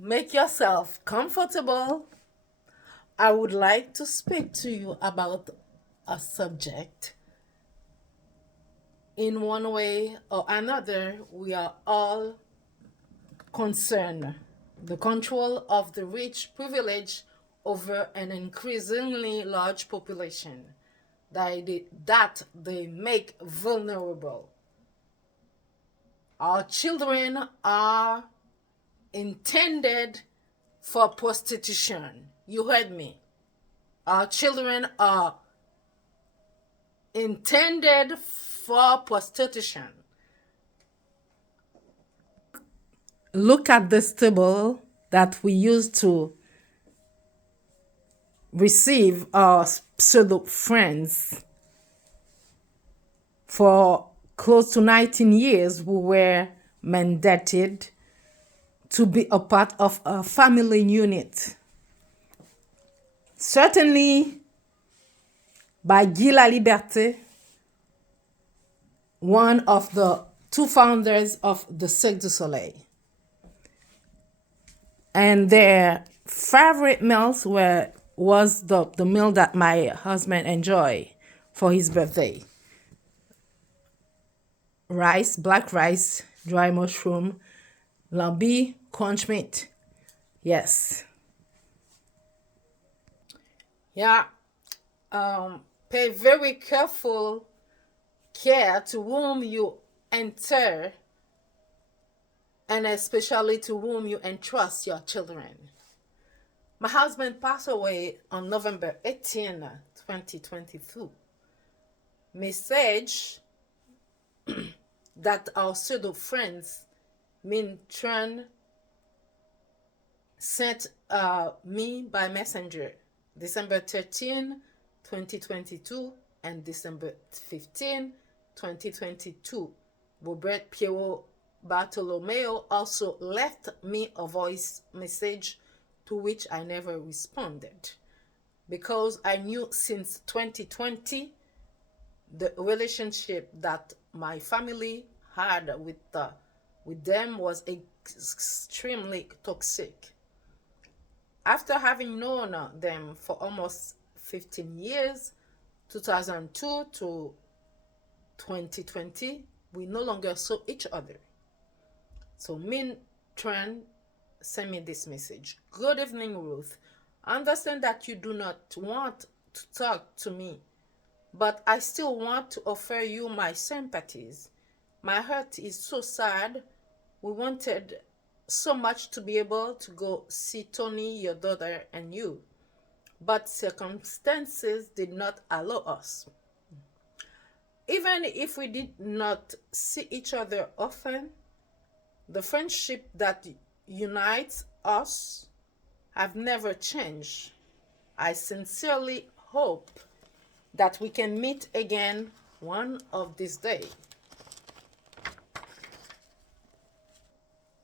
Make yourself comfortable. I would like to speak to you about a subject. In one way or another, we are all concerned. The control of the rich privilege over an increasingly large population that they make vulnerable. Our children are intended for prostitution. You heard me. Our children are intended for prostitution. Look at this table that we use to receive our pseudo friends. For close to 19 years, we were mandated to be a part of a family unit. Certainly, by Guy Laliberté, one of the two founders of the Cirque du Soleil. And their favorite meals was the meal that my husband enjoyed for his birthday. Rice, black rice, dry mushroom, lambi, crunch meat. Yes. Yeah. Pay very careful care to whom you enter, and especially to whom you entrust your children. My husband passed away on November 18, 2022. Message that our pseudo friends Min Tran sent me by messenger December 13, 2022 and December 15, 2022. Robert Pierrot Bartolomeo also left me a voice message to which I never responded because I knew since 2020 the relationship that my family had with them was extremely toxic. After having known them for almost 15 years, 2002 to 2020, we no longer saw each other. So Min Tran sent me this message. Good evening, Ruth. I understand that you do not want to talk to me, but I still want to offer you my sympathies. My heart is so sad. We wanted so much to be able to go see Tony, your daughter, and you, but circumstances did not allow us. Even if we did not see each other often, the friendship that unites us have never changed. I sincerely hope that we can meet again one of these days.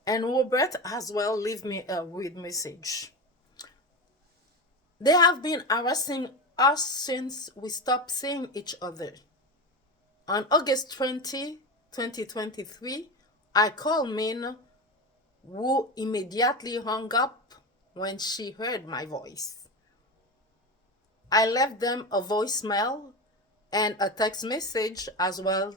And Robert as well leave me a weird message. They have been harassing us since we stopped seeing each other. On August 20, 2023, I called Min, who immediately hung up when she heard my voice. I left them a voicemail and a text message as well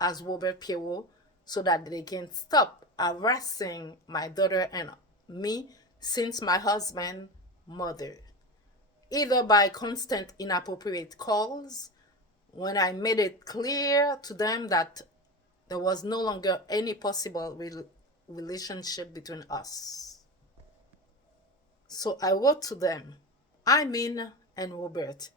as Robert Pierrot so that they can stop harassing my daughter and me since my husband murdered, either by constant inappropriate calls when I made it clear to them that there was no longer any possible relationship between us. So I wrote to them, I Min and Robert,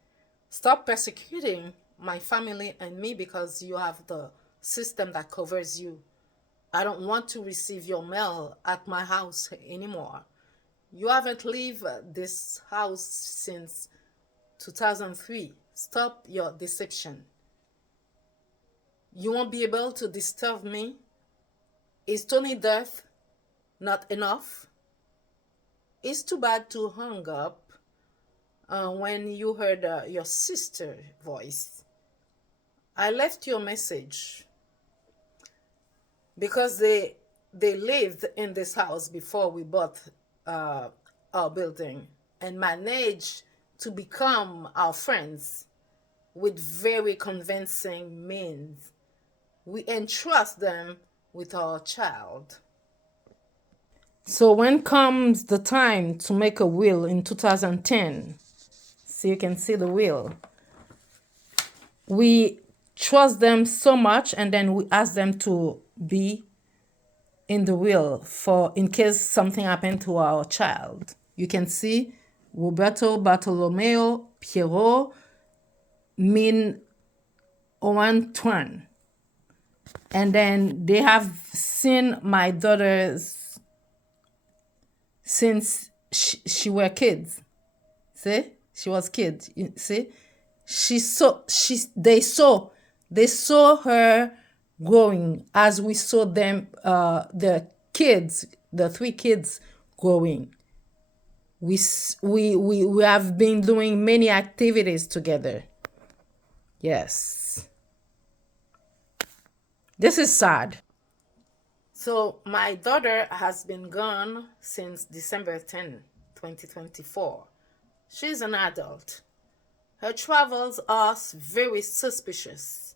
stop persecuting my family and me because you have the system that covers you. I don't want to receive your mail at my house anymore. You haven't left this house since 2003. Stop your deception. You won't be able to disturb me. Is Tony's death not enough? It's too bad to hang up when you heard your sister's voice. I left your message because they they lived in this house before we bought uh, our building and managed to become our friends with very convincing means. We entrust them with our child. So when comes the time to make a will in 2010, so you can see the will, we trust them so much, and then we ask them to be in the will for in case something happened to our child. You can see Roberto, Bartolomeo, Piero, Min, Antoine. And then they have seen my daughters since she were kids. See? She was kids. See? They saw her growing as we saw them, the three kids growing. We have been doing many activities together. Yes. This is sad. So my daughter has been gone since December 10, 2024. She's an adult. Her travels are very suspicious.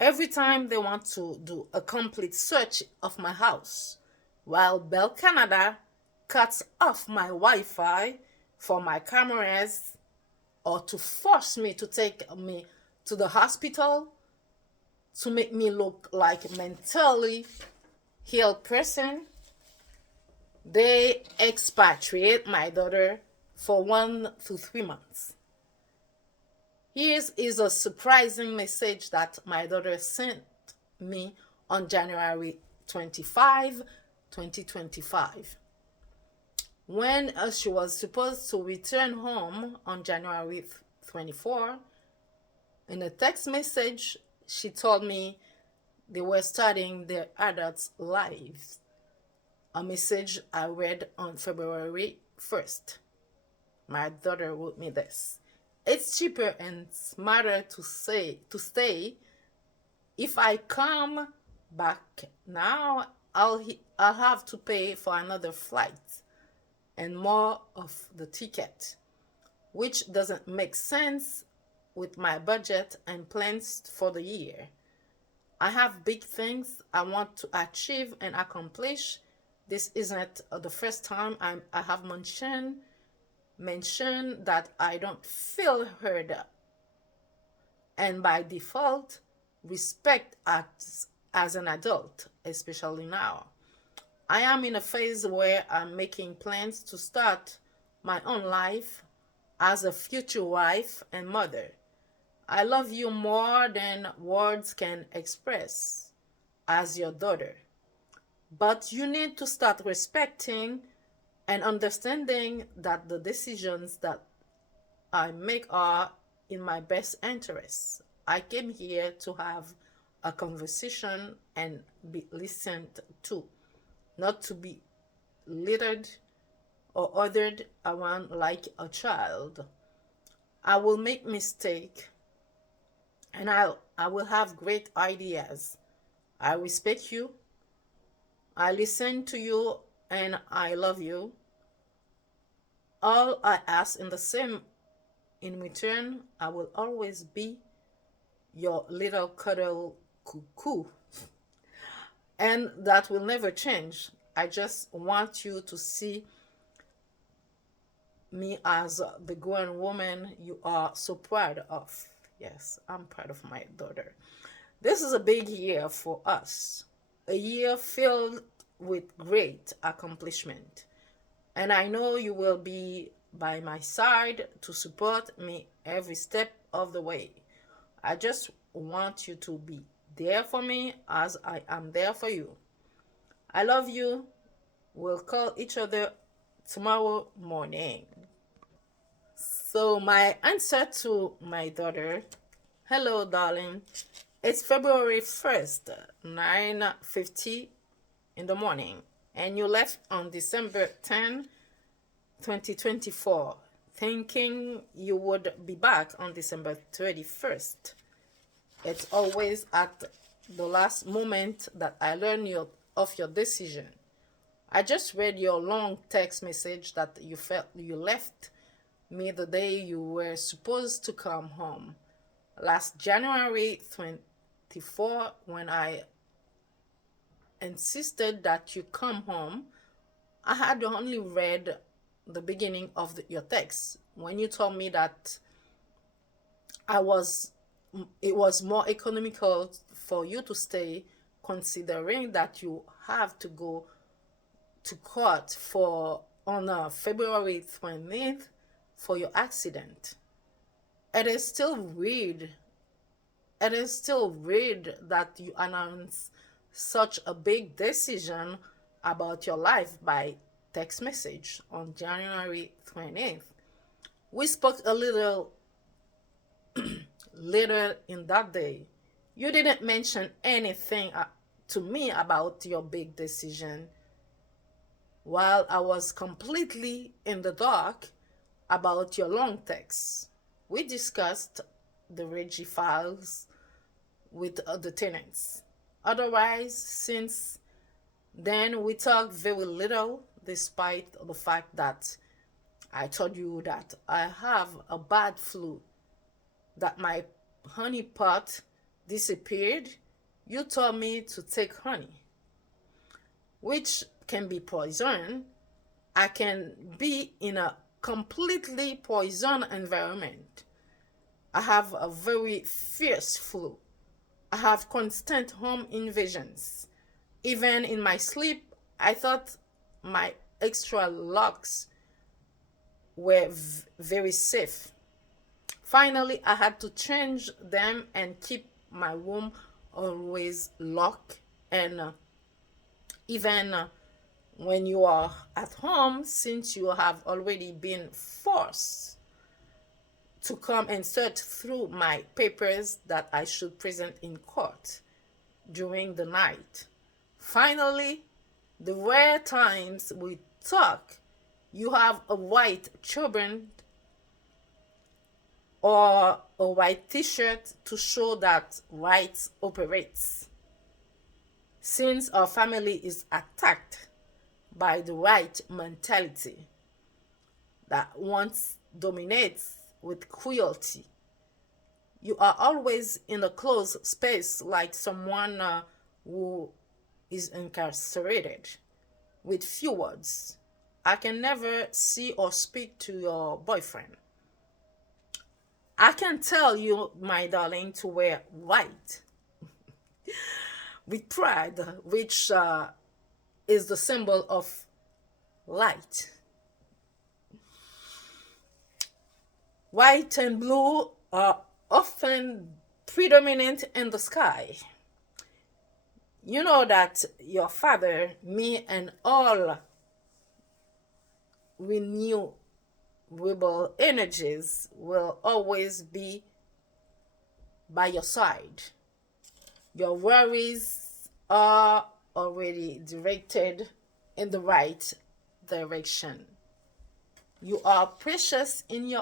Every time they want to do a complete search of my house, while Bell Canada cuts off my Wi-Fi for my cameras, or to force me to take me to the hospital to make me look like a mentally ill person, they expatriate my daughter for 1 to 3 months. Here is a surprising message that my daughter sent me on January 25, 2025. When she was supposed to return home on January 24, in a text message, she told me they were starting their adults' lives. A message I read on February 1st. My daughter wrote me this. It's cheaper and smarter to stay. If I come back now, I'll have to pay for another flight and more of the ticket, which doesn't make sense with my budget and plans for the year. I have big things I want to achieve and accomplish. This isn't the first time I have mentioned that I don't feel heard, and by default, respect as an adult, especially now. I am in a phase where I'm making plans to start my own life as a future wife and mother. I love you more than words can express as your daughter. But you need to start respecting and understanding that the decisions that I make are in my best interests. I came here to have a conversation and be listened to, not to be littered or ordered around like a child. I will make mistakes and I will have great ideas. I respect you. I listen to you and I love you. All I ask in the same in return, I will always be your little cuddle cuckoo. And that will never change. I just want you to see me as the grown woman you are so proud of. Yes, I'm proud of my daughter. This is a big year for us, a year filled with great accomplishment. And I know you will be by my side to support me every step of the way. I just want you to be there for me as I am there for you. I love you. We'll call each other tomorrow morning. So my answer to my daughter, hello darling, it's February 1st, 9:50 in the morning, and you left on December 10, 2024, thinking you would be back on December 31st. It's always at the last moment that I learn of your decision. I just read your long text message that you felt you left me the day you were supposed to come home. Last January 24, when I insisted that you come home, I had only read the beginning of your text. When you told me that I was it was more economical for you to stay, considering that you have to go to court for on February 20th for your accident. It is still weird. It is still weird that you announce such a big decision about your life by text message on January 20th. We spoke a little later in that day. You didn't mention anything to me about your big decision, while I was completely in the dark about your long text. We discussed the Reggie files with the tenants. Otherwise, since then, we talked very little, despite the fact that I told you that I have a bad flu, that my honey pot disappeared. You told me to take honey, which can be poison. I can be in a completely poison environment. I have a very fierce flu. I have constant home invasions. Even in my sleep, I thought my extra locks were very safe. Finally, I had to change them and keep my room always locked. And even when you are at home, since you have already been forced to come and search through my papers that I should present in court during the night. Finally, the rare times we talk, you have a white turban or a white t-shirt to show that white operates. Since our family is attacked by the white mentality that once dominates with cruelty, you are always in a closed space like someone who is incarcerated with few words. I can never see or speak to your boyfriend. I can tell you, my darling, to wear white with pride, which is the symbol of light. White and blue are often predominant in the sky. You know that your father, me, and all renewable energies will always be by your side. Your worries are already directed in the right direction. You are precious in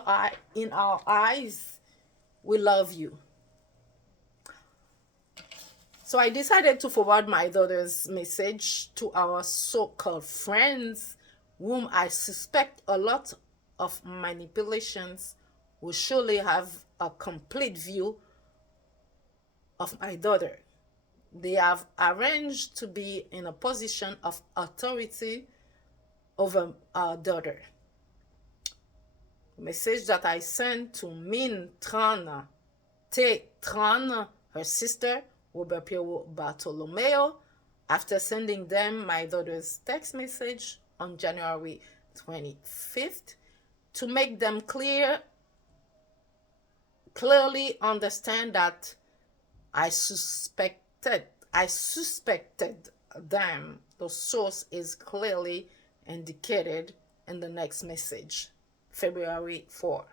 our eyes. We love you. So I decided to forward my daughter's message to our so-called friends, whom I suspect a lot of manipulations will surely have a complete view of my daughter. They have arranged to be in a position of authority over our daughter. The message that I sent to Min Tran, Te Tran, her sister, Robert Pierre Bartolomeo, after sending them my daughter's text message on January 25th, to make them clearly understand that I suspected them. The source is clearly indicated in the next message, February 4.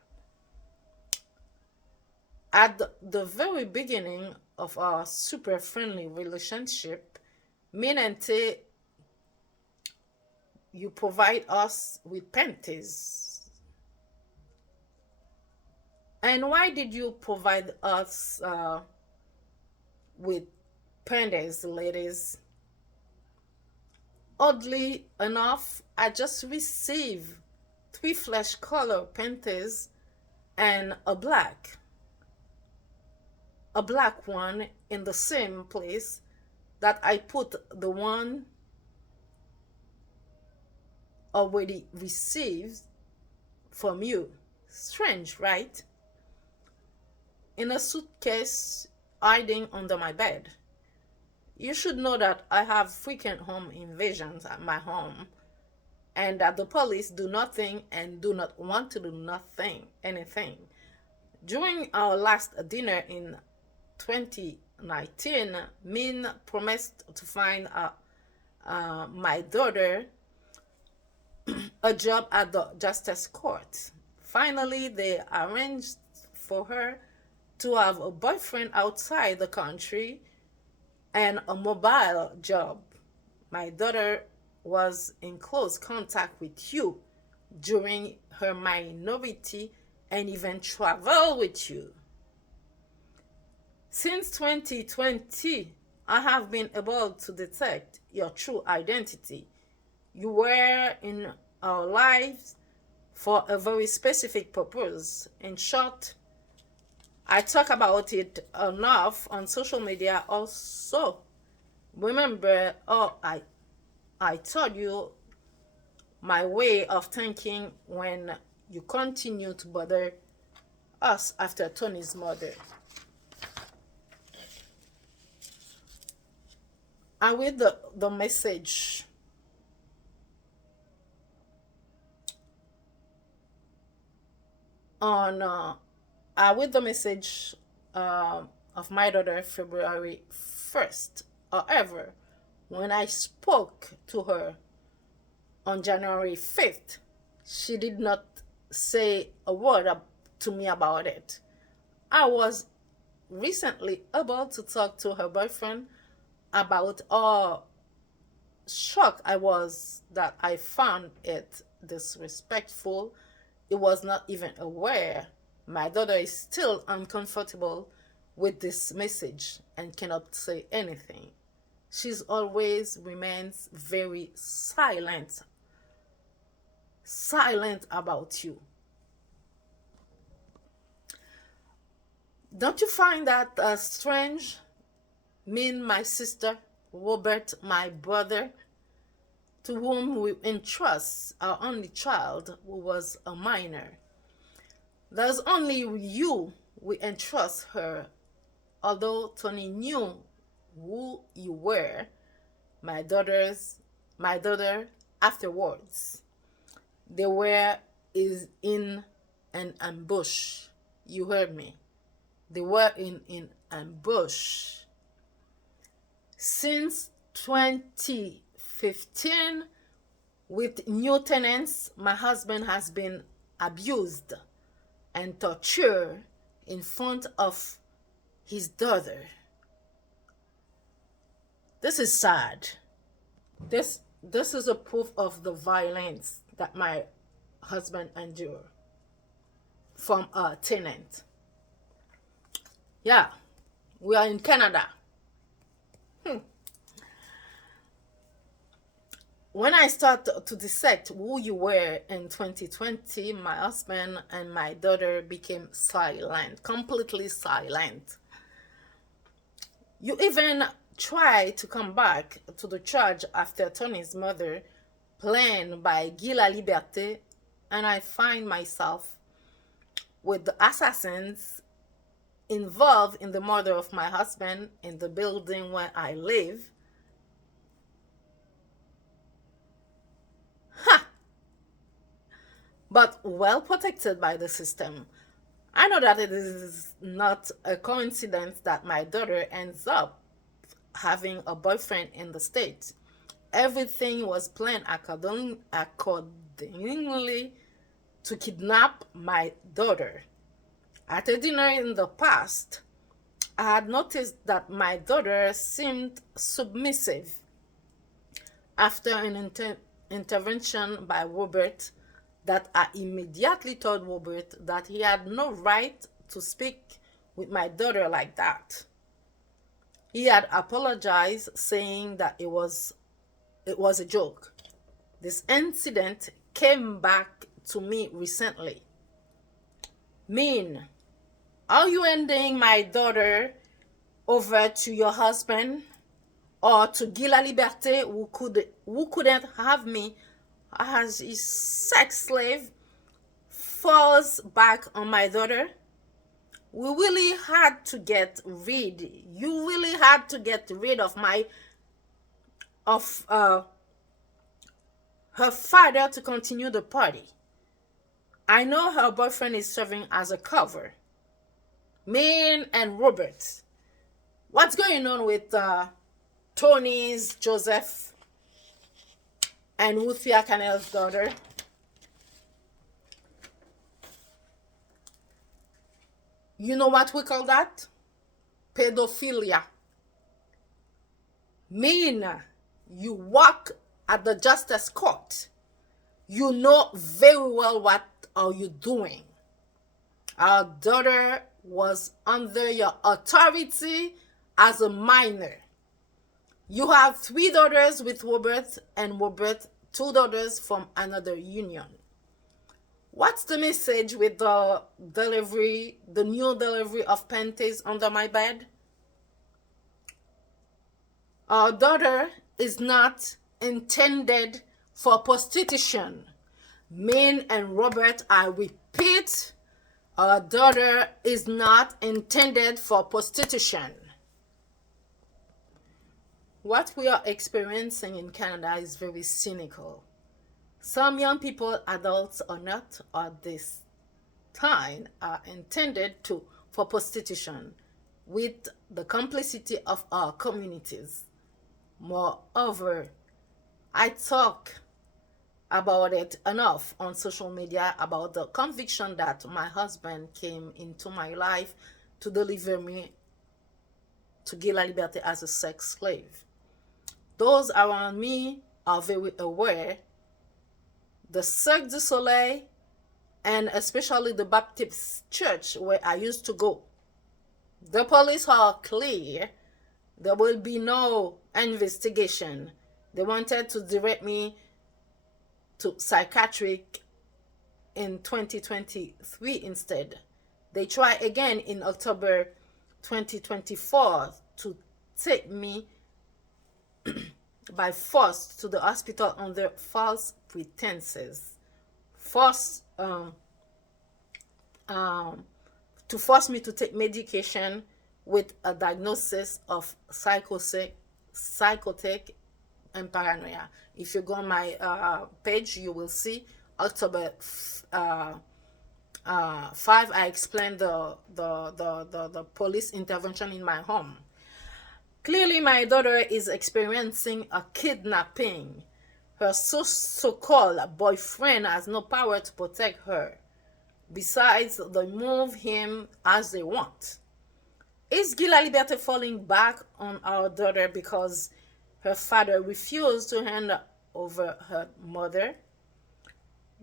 At the very beginning of our super friendly relationship, Min and Te, you provide us with panties. And why did you provide us with panties, ladies? Oddly enough, I just received three flesh color panties and a black one in the same place that I put the one already received from you. Strange, right? In a suitcase hiding under my bed. You should know that I have frequent home invasions at my home and that the police do nothing and do not want to do anything. During our last dinner in 2019, Min promised to find my daughter a job at the justice court. Finally, they arranged for her to have a boyfriend outside the country and a mobile job. My daughter was in close contact with you during her minority and even travel with you. Since 2020, I have been able to detect your true identity. You were in our lives for a very specific purpose. In short, I talk about it enough on social media also. Remember, I told you my way of thinking when you continue to bother us after Tony's murder. I read the message on I read the message of my daughter February 1st. However, when I spoke to her on January 5th, she did not say a word to me about it. I was recently able to talk to her boyfriend about how shocked I was that I found it disrespectful. It was not even aware. My daughter is still uncomfortable with this message and cannot say anything. She's always remains very silent about you. Don't you find that strange? Mean my sister, Robert, my brother, to whom we entrust our only child who was a minor. There's only you we entrust her, although Tony knew who you were, my daughter afterwards. They were is in an ambush. You heard me. They were in ambush. Since 2015, with new tenants, my husband has been abused and tortured in front of his daughter. This is sad. This is a proof of the violence that my husband endured from a tenant. Yeah, we are in Canada. When I started to dissect who you were in 2020, my husband and my daughter became silent, completely silent. You even tried to come back to the charge after Tony's murder, planned by Guy La Liberté, and I find myself with the assassins involved in the murder of my husband in the building where I live. But well protected by the system. I know that it is not a coincidence that my daughter ends up having a boyfriend in the States. Everything was planned accordingly to kidnap my daughter. At a dinner in the past, I had noticed that my daughter seemed submissive. After an intervention by Robert, that I immediately told Robert that he had no right to speak with my daughter like that. He had apologized, saying that it was it was a joke. This incident came back to me recently. Mean, are you handing my daughter over to your husband or to Guy La Liberté, who couldn't have me as his sex slave, falls back on my daughter? We really had to get rid. You really had to get rid of her father to continue the party. I know her boyfriend is serving as a cover. Min and Robert. What's going on with Tony's Joseph and Pierre-Canel's daughter? You know what we call that? Pedophilia. Mean, you work at the justice court. You know very well what are you doing. Our daughter was under your authority as a minor. You have 3 daughters with Robert, and Robert 2 daughters from another union. What's the message with the new delivery of panties under my bed? Our daughter is not intended for prostitution. Min and Robert, I repeat, our daughter is not intended for prostitution. What we are experiencing in Canada is very cynical. Some young people, adults or not, at this time are intended for prostitution with the complicity of our communities. Moreover, I talk about it enough on social media about the conviction that my husband came into my life to deliver me to Guy La Liberté as a sex slave. Those around me are very aware. The Cirque du Soleil, and especially the Baptist church where I used to go, the police are clear. There will be no investigation. They wanted to direct me to psychiatric in 2023 instead. They try again in October 2024 to take me by force to the hospital under false pretenses. To force me to take medication with a diagnosis of psychotic and paranoia. If you go on my page, you will see October 5. I explained the police intervention in my home. Clearly, my daughter is experiencing a kidnapping. Her so-called boyfriend has no power to protect her. Besides, they move him as they want. Is Guy La Liberté falling back on our daughter because her father refused to hand over her mother?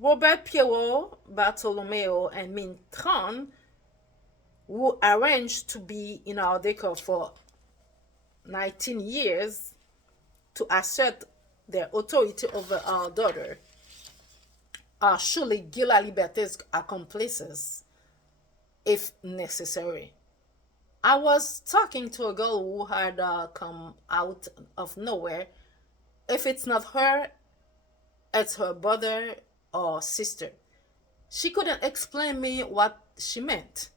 Robert Pierrot, Bartolomeo, and Mintron, who arranged to be in our decor for 19 years to assert their authority over our daughter, are surely Guy La Liberté's accomplices, if necessary. I was talking to a girl who had come out of nowhere. If it's not her, it's her brother or sister. She couldn't explain me what she meant.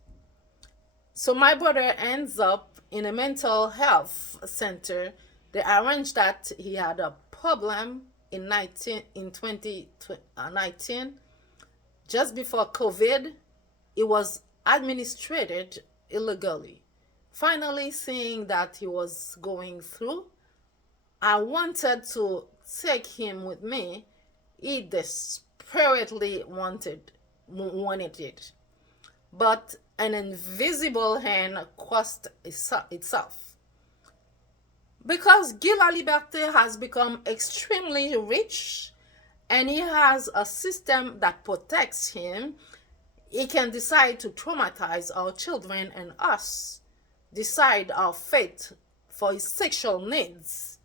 So my brother ends up in a mental health center. They arranged that he had a problem in 2019. Just before COVID, it was administered illegally. Finally, seeing that he was going through, I wanted to take him with me. He desperately wanted it. But an invisible hand crossed itself. Because Guy La Liberté has become extremely rich and he has a system that protects him, he can decide to traumatize our children and us, decide our fate for his sexual needs.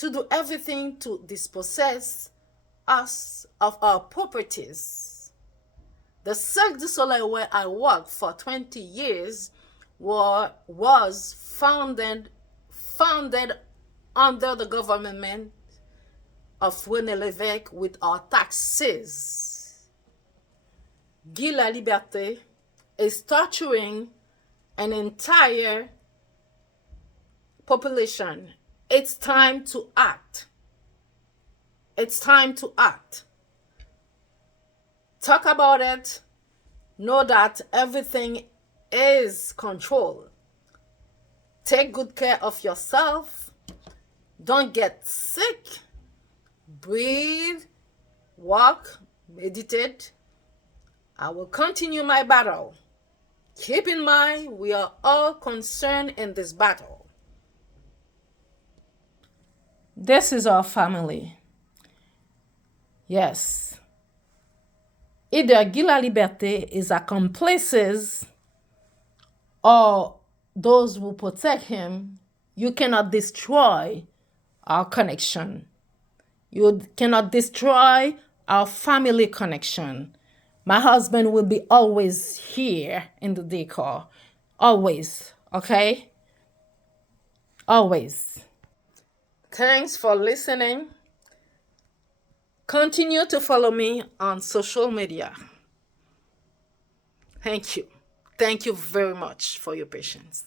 to do everything to dispossess us of our properties. The Cirque du Soleil where I worked for 20 years was founded under the government of René Lévesque with our taxes. Guy Laliberté is torturing an entire population. It's time to act. It's time to act. Talk about it. Know that everything is controlled. Take good care of yourself. Don't get sick. Breathe, walk, meditate. I will continue my battle. Keep in mind, we are all concerned in this battle. This is our family. Yes. Either Guy Laliberté is accomplices or those who protect him. You cannot destroy our connection. You cannot destroy our family connection. My husband will be always here in the decor. Always, okay? Always. Thanks for listening. Continue to follow me on social media. Thank you. Thank you very much for your patience.